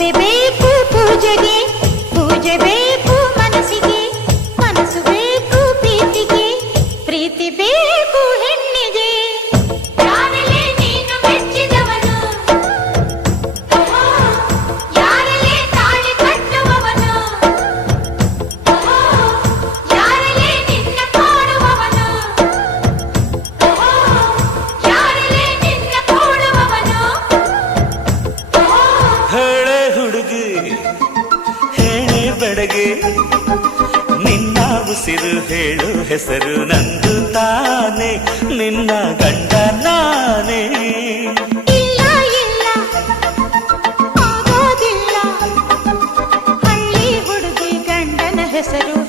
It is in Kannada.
baby ಕಡೆಗೆ. ನಿನ್ನ ಉಸಿರು ಹೇಳು ಹೆಸರು ನಂದು ತಾನೆ ನಿನ್ನ ಗಂಡ ಗಂಡನ ಹೆಸರು